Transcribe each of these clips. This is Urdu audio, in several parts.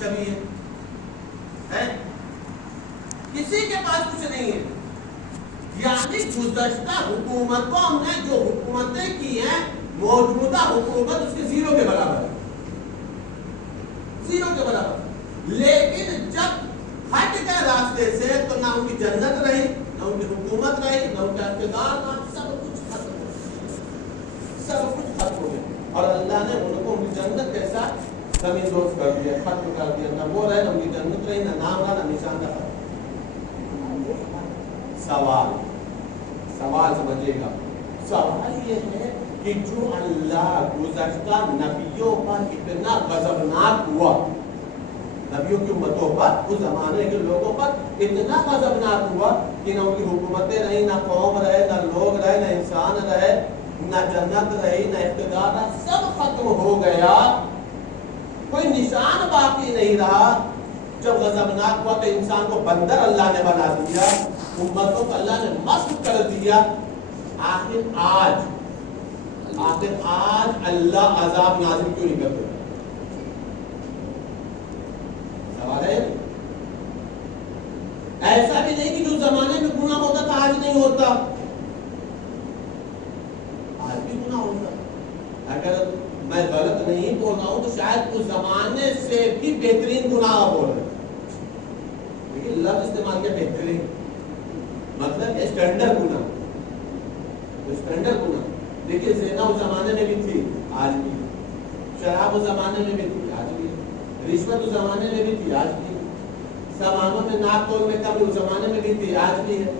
شبیہ ہے؟ کسی کے پاس کچھ نہیں ہے. یعنی گزشتہ حکومتوں نے جو حکومتیں کی ہیں موجودہ حکومت اس کے زیرو کے برابر ہے, زیرو کے برابر. لیکن جب ہٹ گئے راستے سے تو نہ ان کی جنت رہی, نہ ان کی حکومت رہی, نہ ان کا اقتدار, نہ سب کچھ ختم ہو گیا, سب کچھ ختم ہو گیا. اور اللہ نے ان کو ان کی جنت کے ساتھ زمین دوز کر دیا, ختم کر دیا. نہ وہ رہے, نہ ان کی جنت رہی, نہ نام رہا, نہ نشان رہا. سوال سمجھے گا. سوال یہ ہے کہ جو اللہ گزشتہ نبیوں پر اتنا غضبناک ہوا, نبیوں کی امتوں پر, اس زمانے کے لوگوں پر اتنا غضبناک ہوا کہ نہ ان کی حکومتیں رہی, نہ قوم رہے, نہ لوگ رہے, نہ انسان رہے, نہ جنت رہی, نہ اقتدار رہا, سب ختم ہو گیا, کوئی نشان باقی نہیں رہا. جب غضبناک ہوا تو انسان کو بندر اللہ نے بنا دیا, امتوں کو اللہ نے مسخ کر دیا. آخر آج اللہ عذاب نازل کیوں نہیں کرتے؟ سوال ہے. ایسا بھی نہیں کہ جو زمانے میں گناہ ہوتا تھا آج نہیں ہوتا, آج بھی گناہ ہوتا. اگر میں غلط نہیں بول رہا ہوں تو شاید اس زمانے سے بھی بہترین گناہ بول رہے ہیں. لیکن لفظ استعمال کیا بہترین, مطلب اسٹینڈرڈ گناہ, اسٹینڈرڈ گناہ. دیکھیے زنا اس زمانے میں بھی تھی, آج بھی. شراب اس زمانے میں بھی تھی, آج بھی. رشوت اس زمانے میں بھی تھی, آج بھی. سامانوں میں ناک توڑ میں کمی اس زمانے میں بھی تھی, آج بھی ہے.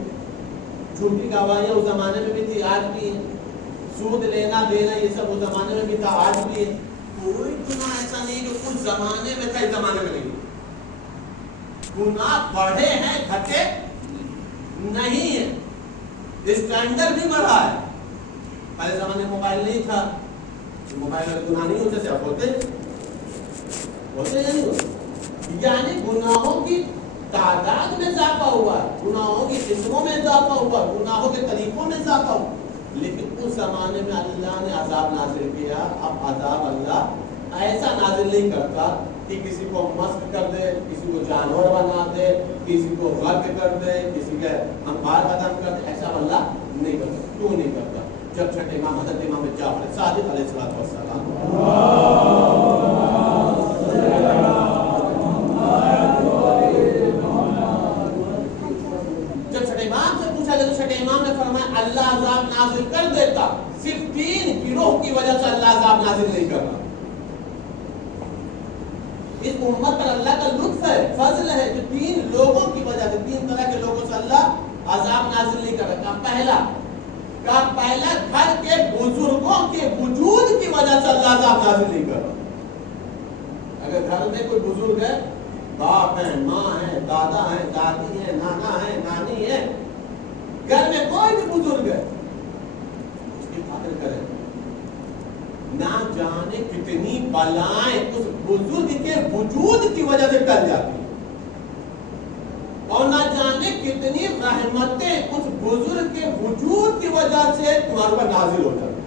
جھوٹی گواہیاں اس زمانے میں بھی تھی, آج بھی ہے. سود لینا دینا یہ سب اس زمانے میں بھی تھا, آج بھی ہے. کوئی گناہ ایسا نہیں جو اس زمانے میں تھا اس زمانے میں نہیں. گناہ بڑھے ہیں, گھٹے نہیں ہے. اسٹینڈرڈ بھی بڑھا ہے. پہلے زمانے میں موبائل نہیں تھا, موبائل میں گناہ نہیں ہوتے تھے, اب ہوتے یا نہیں ہوتے. یعنی گناہوں کی تعداد میں اضافہ ہوا, گناہوں کی قسموں میں اضافہ ہوا, گناہوں کے طریقوں میں اضافہ ہوا. لیکن اس زمانے میں اللہ نے عذاب نازل کیا. اب عذاب اللہ ایسا نازل نہیں کرتا کہ کسی کو مسخ کر دے, کسی کو جانور بنا دے, کسی کو غرق کر دے, کسی کے انبار ختم کر دے. ایسا اللہ نہیں کرتا. کیوں نہیں کرتا؟ جب چھٹے امام حضرت امام جعفر صادق علیہ السلام جب چھٹے امام سے پوچھا گیا تو چھٹے امام نے فرمایا اللہ عذاب نازل کر دیتا, صرف 3 گروہ کی وجہ سے اللہ عذاب نازل نہیں کرتا. اس امت پر اللہ کا لطف ہے, فضل ہے, جو 3 لوگوں کی وجہ سے, 3 طرح کے لوگوں سے اللہ عذاب نازل نہیں کرتا. پہلا گھر کے بزرگوں کے وجود کی وجہ سے اللہ عذاب نازل نہیں کرتا. اگر گھر میں کوئی بزرگ ہے, باپ ہے, ماں ہے, دادا ہے, دادی ہے, نانا ہے, نانی ہے, گھر میں کوئی بھی بزرگ ہے, اس کی قدر کرے. نہ جانے کتنی بلائیں اس بزرگ کے وجود کی وجہ سے ٹل جاتی ہیں, اور نہ جانے کتنی رحمتیں اس بزرگ کے وجود کی وجہ سے تمہارے پر نازل ہو جاتی.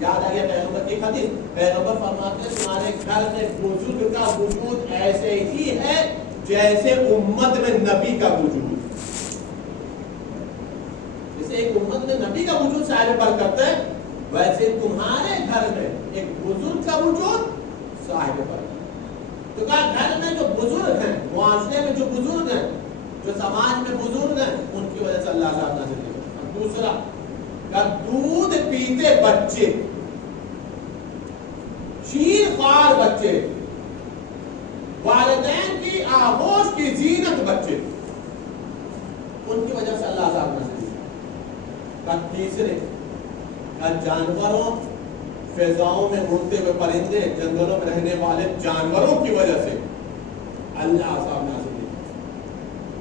یاد آ گیا پیغمبر کی حدیث, پیغمبر فرماتے ہیں تمہارے گھر میں بزرگ کا وجود ایسے ہی ہے جیسے امت میں نبی کا وجود. جیسے ایک امت میں نبی کا وجود صاحب برکت ہے, ویسے تمہارے گھر میں ایک بزرگ کا وجود صاحب برکت. تو کہا گھر میں جو بزرگ ہیں, معاشرے میں جو بزرگ ہیں, جو سماج میں بزرگ ہیں, ان کی وجہ سے اللہ عذاب نازل کرتا. دوسرا کہ دودھ پیتے بچے, شیر خوار بچے, والدین کی آغوش کی زینت بچے, ان کی وجہ سے اللہ عذاب نازل کرتا. تیسرے کہ جانوروں, فضاؤں میں اڑتے ہوئے پرندے, جنگلوں میں رہنے والے جانوروں کی وجہ سے اللہ عذاب نازل کرتا.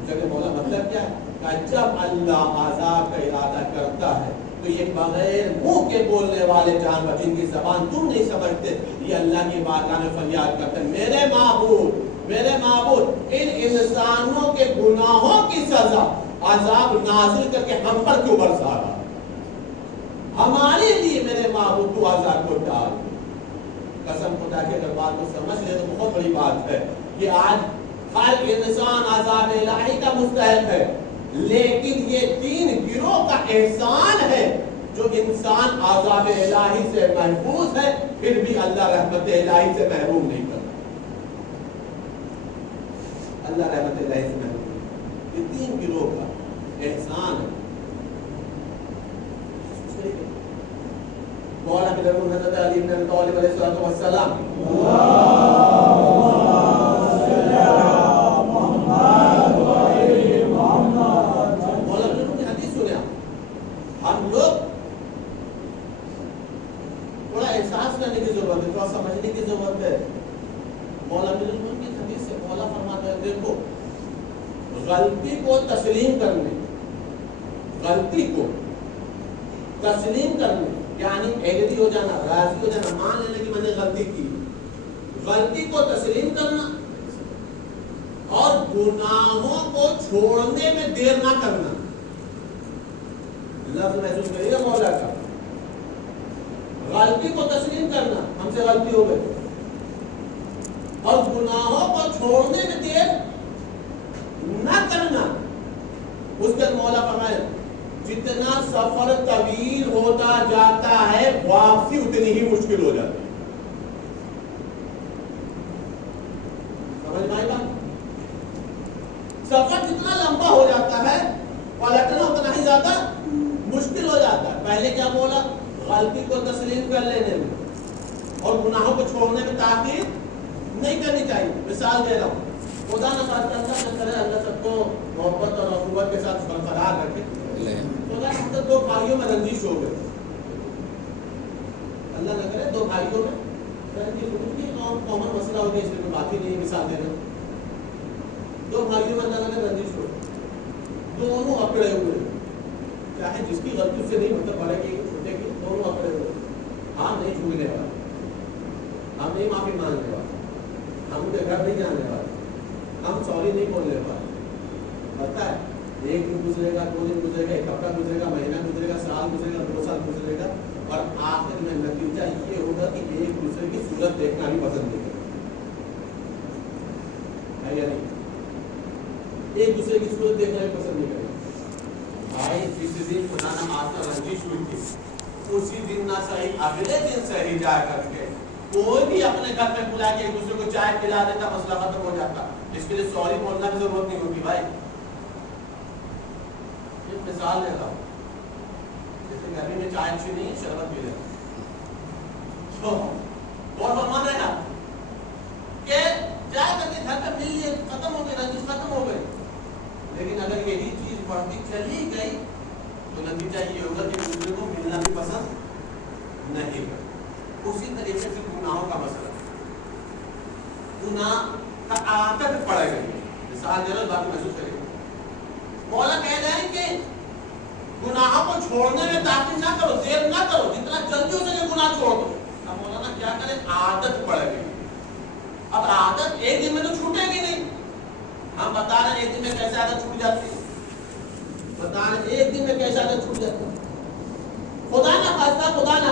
جگہ مولا مطلب کیا ہے کہ جب اللہ عذاب کا ارادہ کرتا ہے تو یہ بغیر منہ کے بولنے والے جانور, جن کی زبان تم نہیں سمجھتے, یہ اللہ کی بارگاہ میں فریاد کرتے ہیں, میرے معبود, میرے معبود, ان انسانوں کے گناہوں کی سزا عذاب نازل کر کے ہم پر کیوں برسا رہا, ہمارے لیے میرے معبود تو عذاب کو ڈال. قسم خدا کی اگر بات کو سمجھ لے تو بہت بڑی بات ہے کہ آج ہر انسان عذاب الہی کا مستحق ہے، لیکن یہ 3 گروہ کا احسان ہے جو انسان عذاب الہی سے محفوظ ہے پھر بھی اللہ رحمت الہی سے محروم نہیں کرتا۔ اللہ رحمت الہی سے محروم نہیں، یہ 3 گروہ کا احسان ہے۔ مولا بن حضرت علی بن ابی طالب علیہ الصلوۃ والسلام مولا بن کی حدیث سنیا، ہم لوگ تھوڑا احساس کرنے کی ضرورت ہے، تھوڑا سمجھنے کی ضرورت ہے۔ مولا بن کی حدیث سے مولا فرماتا ہے دیکھو غلطی کو تسلیم کرنے، غلطی کو تسلیم کرنے یعنی ایگری ہو جانا، راضی ہو جانا، مان لینے کی میں نے غلطی کی، غلطی کو تسلیم کرنا اور گناہوں کو چھوڑنے میں دیر نہ کرنا۔ لفظ محسوس کریے گا مولا کا، غلطی کو تسلیم کرنا، ہم سے غلطی ہو گئی، اور گناہوں کو چھوڑنے میں دیر نہ کرنا۔ اس کے مولا فرمائے جتنا سفر طویل ہوتا جاتا ہے واپسی اتنی ہی مشکل ہو جاتی ہے۔ سمجھ میں آئی بات؟ سفر جتنا لمبا ہو جاتا ہے پلٹنا اتنا ہی زیادہ مشکل ہو جاتا ہے۔ پہلے کیا بولا؟ غلطی کو تسلیم کر لینے میں اور گناہوں کو چھوڑنے میں تاخیر نہیں کرنی چاہیے۔ مثال دے رہا ہوں، خدا نہ خواستہ اللہ سب کو محبت اور اخوت کے ساتھ برقرار رکھے۔ ہم تو 2 بھائیوں میں رنجش ہو گئے، اللہ نہ کرے 2 بھائیوں میں رنجش ہو گئی، کامن مسئلہ ہو گیا، اس لیے بات ہی نہیں، مثال دے رہے ہیں 2 بھائیوں میں اللہ نہ کرے رنجش ہو، دونوں اکڑے ہوئے، چاہے جس کی غلطی سے نہیں مطلب بڑے کی چھوٹے کی، دونوں اکڑے ہوئے، ہم نہیں چھوڑنے والے، ہم نہیں معافی مانگنے والے، ہم ان کے گھر نہیں جانے والے، ہم سوری نہیں بولنے والے۔ پتہ ہے ایک دن گزرے گا، 2 دن گزرے گا، 1 ہفتہ گزرے گا، مہینہ گزرے گا، سال گزرے گا، 2 سال گزرے گا، اور آخر میں نتیجہ یہ ہوگا کہ ایک دوسرے کی صورت دیکھنا بھی پسند نہیں کرے گا، یا نہیں؟ ایک دوسرے کی صورت دیکھنا بھی پسند نہیں کرے گا۔ بھائی جس دن خدا نہ خواستہ رنجش ہوئی تھی اسی دن نہ صحیح اگلے دن صحیح جا کر کے کوئی بھی اپنے گھر میں بلا کے ایک دوسرے کو چائے پلا دیتا، مسئلہ ختم ہو جاتا۔ اس کے لیے سوری بولنا کی ضرورت نہیں ہوگی۔ بھائی مثال لے رہا ہوں، جیسے گرمی میں چائے اچھی نہیں، شربت پی رہے اور فرمان رہے کہ چائے کر کے گھر پہ مل لیے، ختم ہو گئی، رنجش ختم ہو گئی۔ لیکن اگر یہی چیز بڑھتی چلی گئی تو نتیجہ یہ ہوگا کہ دوسرے کو ملنا بھی پسند نہیں کرے۔ اسی طریقے سے گناہوں کا مسئلہ، گناہ کا عادت پڑ گئی، مثال دے رہا بات محسوس کرے گا۔ مولا کہہ رہے ہیں کہ گناہوں کو چھوڑنے میں تاخیر نہ کرو، دیر نہ کرو، جتنا جلدی ہو سکے گناہ چھوڑ دو۔ اب مولانا کیا کرے؟ عادت پڑ گئی۔ اب عادت ایک دن میں تو چھوٹے گی نہیں، ہم بتا رہے ہیں ایک دن میں کیسے عادت چھوٹ جاتی ہے، بتا رہے ہیں ایک دن میں کیسے عادت چھوٹ جاتی ہے۔ خدا نہ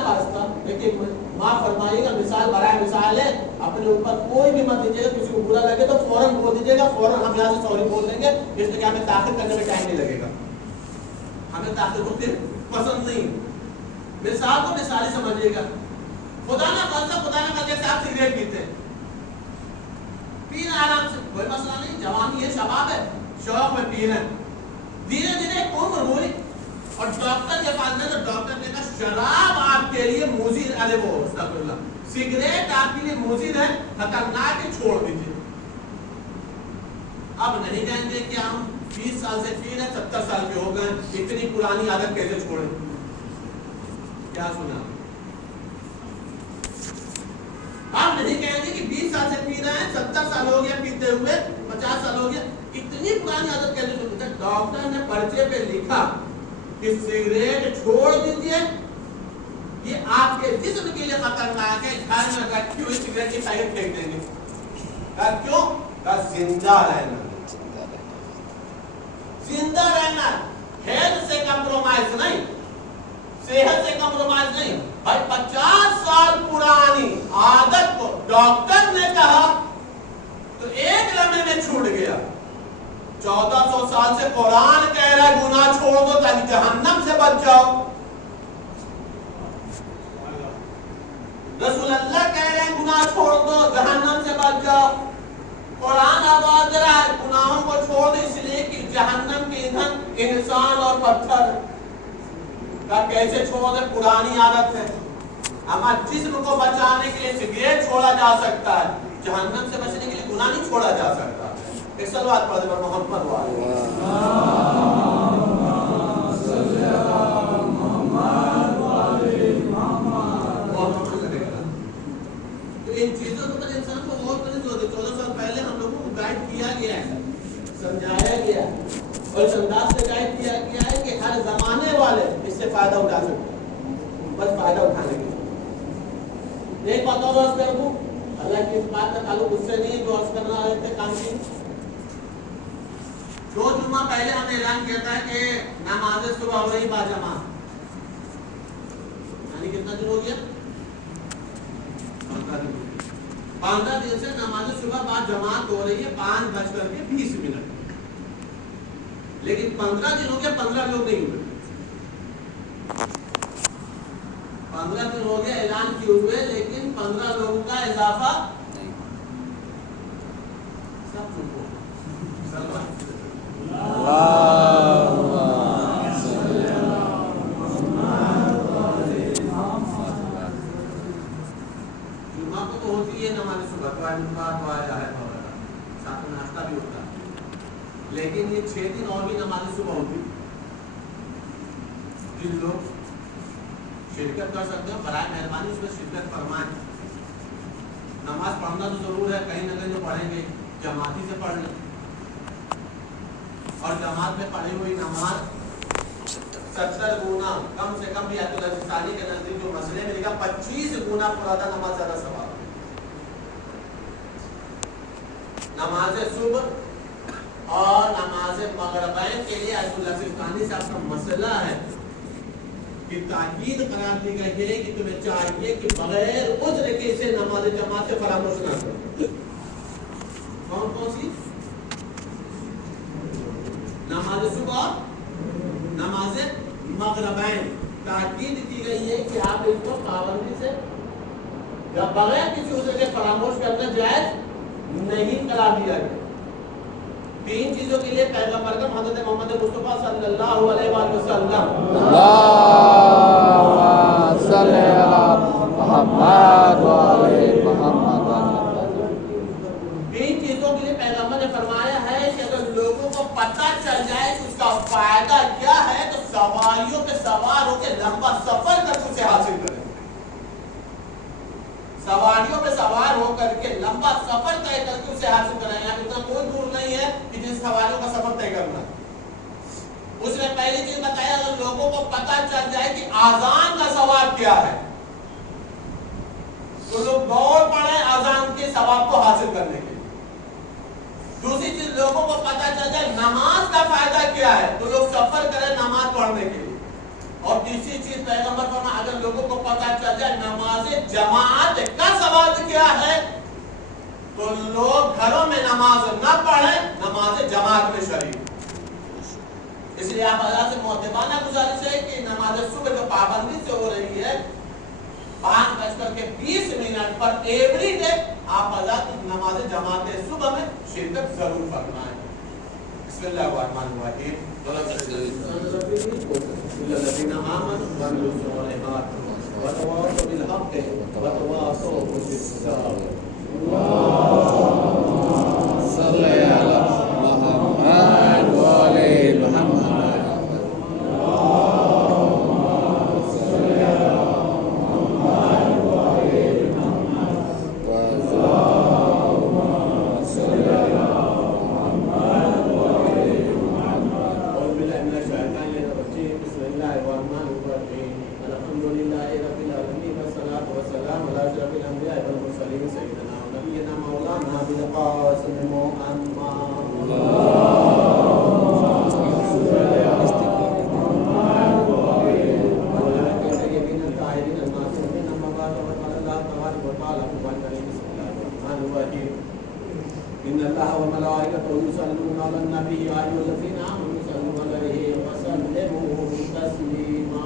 خواستہ لیکن معاف فرمائیے گا، مثال برائے مثال ہے، اپنے اوپر کوئی بھی مت دیجیے گا، کسی کو برا لگے تو فوراً بول دیجیے گا، فوراً ہم یہاں سے سوری بول دیں گے، اس لیے کہ ہمیں تاخیر کرنے میں ٹائم نہیں لگے گا، ہمیں تاخیر کو پھر پسند نہیں۔ مثال کو مثال ہی سمجھیے گا، خدا نہ خواستہ جیسے آپ سگریٹ پیتے ہیں، پینا آرام سے کوئی مسئلہ نہیں، جوانی ہے، شباب ہے، شوق میں پی رہے ہیں، دھیرے دھیرے ایک عمر ہوئی اور ڈاکٹر کے پاس گئے تو ڈاکٹر نے کہا شراب آپ کے لیے مضر، ارے وہ استغفر اللہ، سگریٹ آپ کے لیے مضر ہے، خطرناک ہے، چھوڑ دیجیے۔ اب نہیں کہیں گے کہ ہم 20 سال سے پی رہے ہیں، 70 سال کے ہو گئے، اتنی پرانی عادت کیسے چھوڑیں؟ کیا سنا؟ ہم نہیں کہیں گے کہ 20 سال سے پی رہے ہیں، 70 سال ہو گیا پیتے ہوئے، 50 سال ہو گیا، اتنی پرانی عادت کیسے چھوڑیں؟ ڈاکٹر نے پرچے پہ لکھا کہ سگریٹ چھوڑ دیجیے، یہ آپ کے جسم کے لیے خطرناک ہے، گھر میں رکھی ہوئی سگریٹ کی پیکٹ پھینک دیں گے۔ کیوں؟ زندہ رہنا، زندہ رہنا، ہیلتھ سے کمپرومائز نہیں، صحت سے کمپرومائز نہیں بھائی 50 سال پرانی عادت کو ڈاکٹر نے کہا تو ایک لمحے میں چھوٹ گیا. 1400 سال سے قرآن کہہ رہا ہے گناہ چھوڑ دو تاکہ جہنم سے بچ جاؤ. رسول اللہ کہہ رہے ہیں گناہ چھوڑ دو جہنم سے بچ جاؤ. قرآن آواز رہا ہے گناہوں کو چھوڑ دو اس لیے کہ جہنم کے ایندھن انسان اور پتھر کا کیسے چھوڑ دے. پرانی عادت ہے. ہمارے جسم کو بچانے کے لیے سگریٹ چھوڑا جا سکتا ہے, جہنم سے بچنے کے لیے گناہ نہیں چھوڑا جا سکتا. ایک صلوات پڑھ دے پر محمد والے. تو ان چیزوں کے اوپر انسان کو غور کرنے ضرورت ہے. 14 سال پہلے ہم لوگوں کو گائیڈ کیا گیا ہے, سمجھایا گیا اور اس انداز سے گائیڈ کیا گیا ہے کہ ہر زمانے والے اس سے فائدہ اٹھا سکتے ہیں. بس فائدہ اٹھانے کے لیے ایک بات اور عرض کر دوں, اللہ کی اس بات کا تعلق اس سے نہیں جو عرض کرنا رہتے کام کی. 2 جمعہ پہلے ہم نے اعلان کیا تھا کہ نماز صبح ہو رہی باجماعت, یعنی کتنا دن ہو گیا 15 دن سے نماز صبح بعد جماعت ہو رہی ہے 5:20. لیکن 15 دن ہو گیا 15 لوگ نہیں ہوئے. 15 دن ہو گیا اعلان کیے ہوئے لیکن 15 لوگوں کا اضافہ نہیں. سب چپ ہو جمعہ کو تو ہوتی ہے نماز صبح تو آیا ہے ساتھ میں ناشتہ بھی ہوتا ہے, لیکن یہ 6 دن اور بھی نماز صبح ہوتی. جن لوگ شرکت کر سکتے ہیں برائے مہربانی اس میں شرکت فرمائیں. نماز پڑھنا تو ضرور ہے, کہیں نہ کہیں جو پڑھیں گے جماعتی سے پڑھ لیں, اور جماعت میں پڑھی ہوئی نماز 70 گنا کم سے کم بھی آیت اللہ سستانی کے نزدیک جو مسئلے میں لکھا 25 گنا پرادا نماز زیادہ ثواب. نماز صبح اور نماز مغربین کے لیے آیت اللہ سستانی سے آپ کا مسئلہ ہے کہ تاکید قرار دی گئی ہے کہ تمہیں چاہیے کہ بغیر عذر کے اسے نماز جماعت سے فراموش نہ کرو. کون کون سی؟ نماز صبح, نماز مغربین. تاکید کی گئی ہے کہ آپ اس کو پابندی سے جب بغیر کسی عذر کے فراموش کرنا جائز نہیں قرار دیا گیا. 3 چیزوں کے لیے پیغمبر کا حضرت محمد مصطفیٰ صلی اللہ علیہ وآلہ وسلم صلی اللہ محمد وآلہ محمد 3 چیزوں کے لیے پیغمبر نے فرمایا ہے کہ اگر لوگوں کو پتہ چل جائے کہ اس کا فائدہ کیا ہے تو سواریوں پہ سوار ہو کے لمبا سفر کر اسے حاصل کریں. سواریوں پہ سوار ہو کر کے لمبا سفر طے کر کے اسے حاصل کریں. یہاں اتنا کوئی دور نہیں ہے کہ جن سواریوں کا سفر طے کرنا. اس نے پہلی چیز بتایا اگر لوگوں کو پتہ چل جائے کہ آذان کا ثواب کیا ہے تو لوگ دوڑ پڑے آذان کے ثواب کو حاصل کرنے کے لیے. دوسری چیز لوگوں کو پتہ چل جائے نماز کا فائدہ کیا ہے تو لوگ سفر کریں نماز پڑھنے کے لیے. اور تیسری چیز پیغمبر فرمایا اگر لوگوں کو پتہ چل جائے نماز جماعت کا ثواب کیا ہے تو لوگ گھروں میں نماز نہ پڑھیں, نماز جماعت میں شریک. اس لیے آپ اللہ سے مؤدبانہ گزارش ہے کہ نماز صبح جو پابندی سے ہو رہی ہے 5:20 پر ایوری ڈے آپ اللہ نماز جماعت صبح میں شرکت ضرور فرمائیں. بسم اللہ الرحمن الرحیم. الذين آمنوا وعملوا الصالحات وتواصوا بالحق وتواصوا بالصبر. صل على محمد وآل محمد. الحمد لله رب العالمين والصلاة والسلام على أشرف الأنبياء والمرسلين سيدنا ونبينا الله وملائكته يصلون على النبي يا أيها الذين آمنوا صلوا عليه وسلموا تسليما.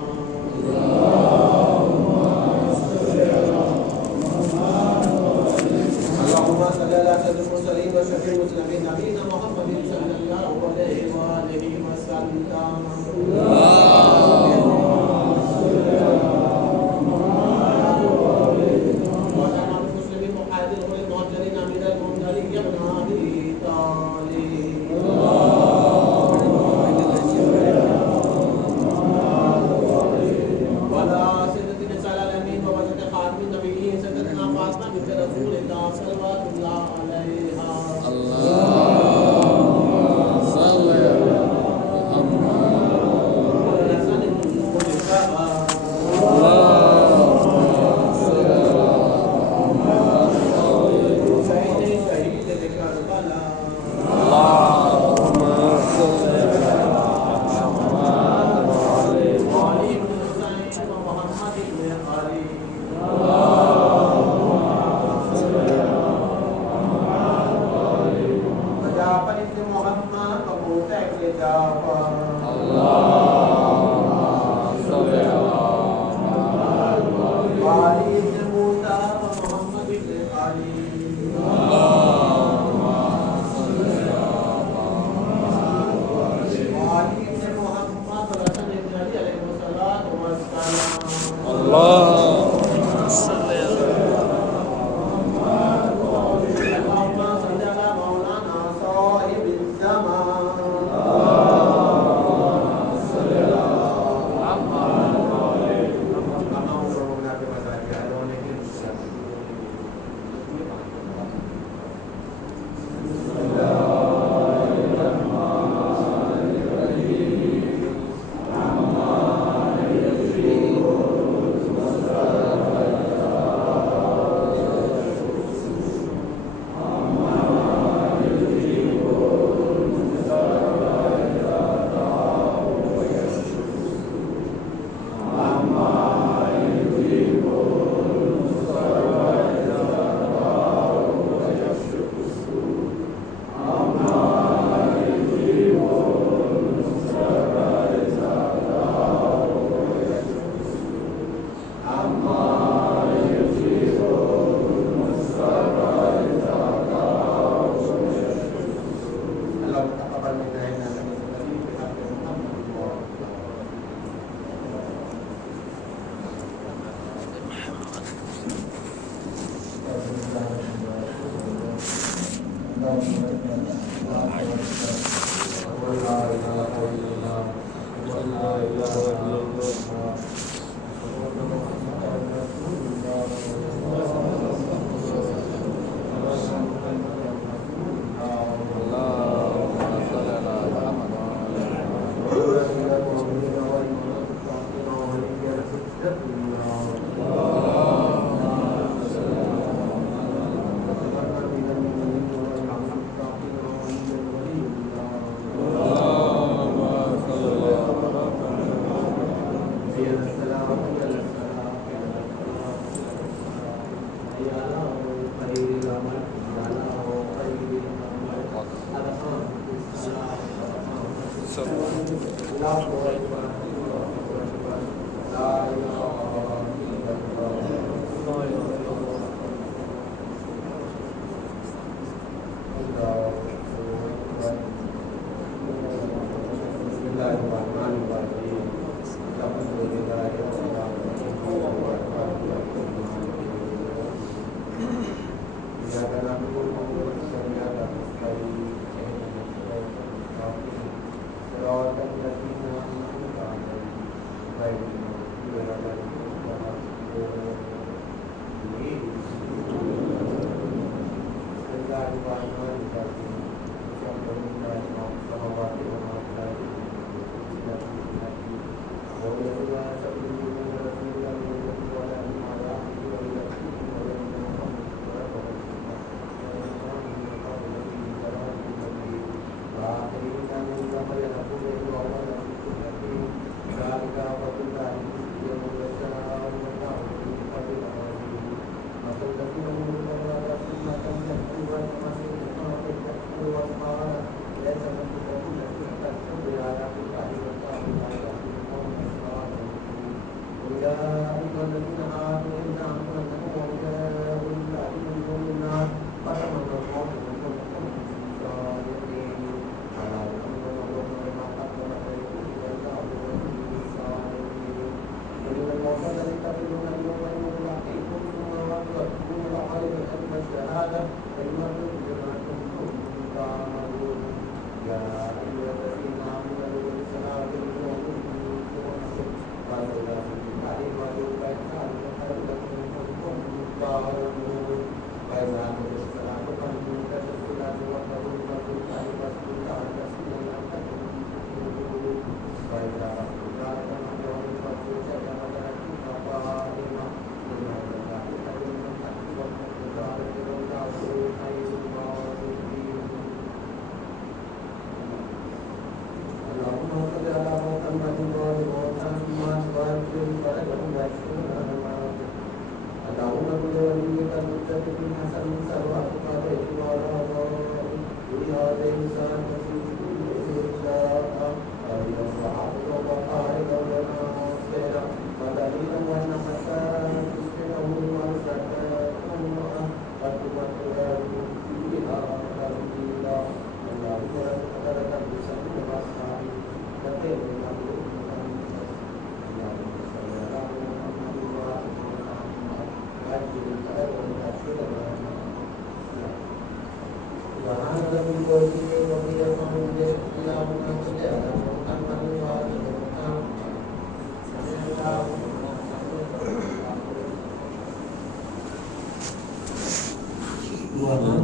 اللهم صل على سيد المرسلين وشفيع المسلمين نبينا محمد صلى الله عليه وآله وسلم.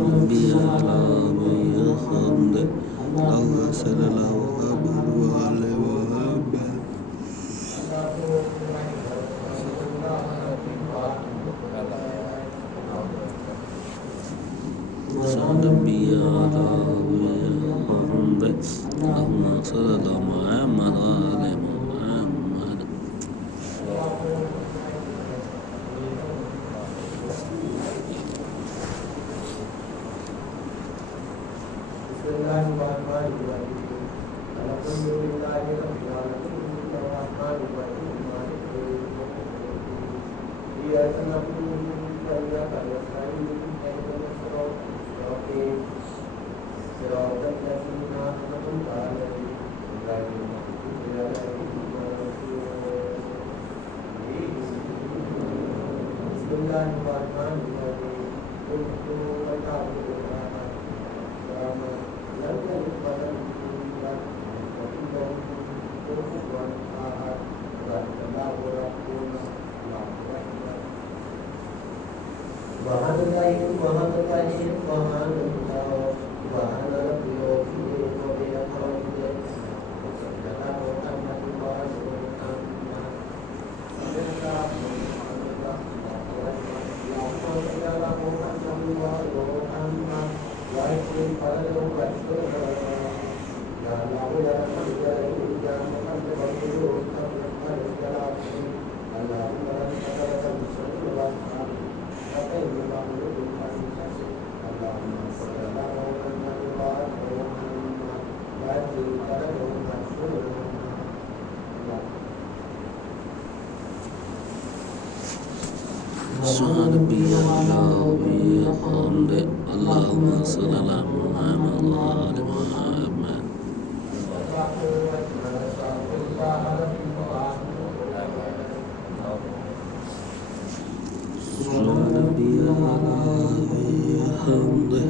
ربي على ويحمد الله صلى الله عليه وسلم ربي على ويحمد اللهم صل على محمد وعلى محمد ربي على ويحمد اللهم صل على محمد وعلى محمد ربي على ويحمد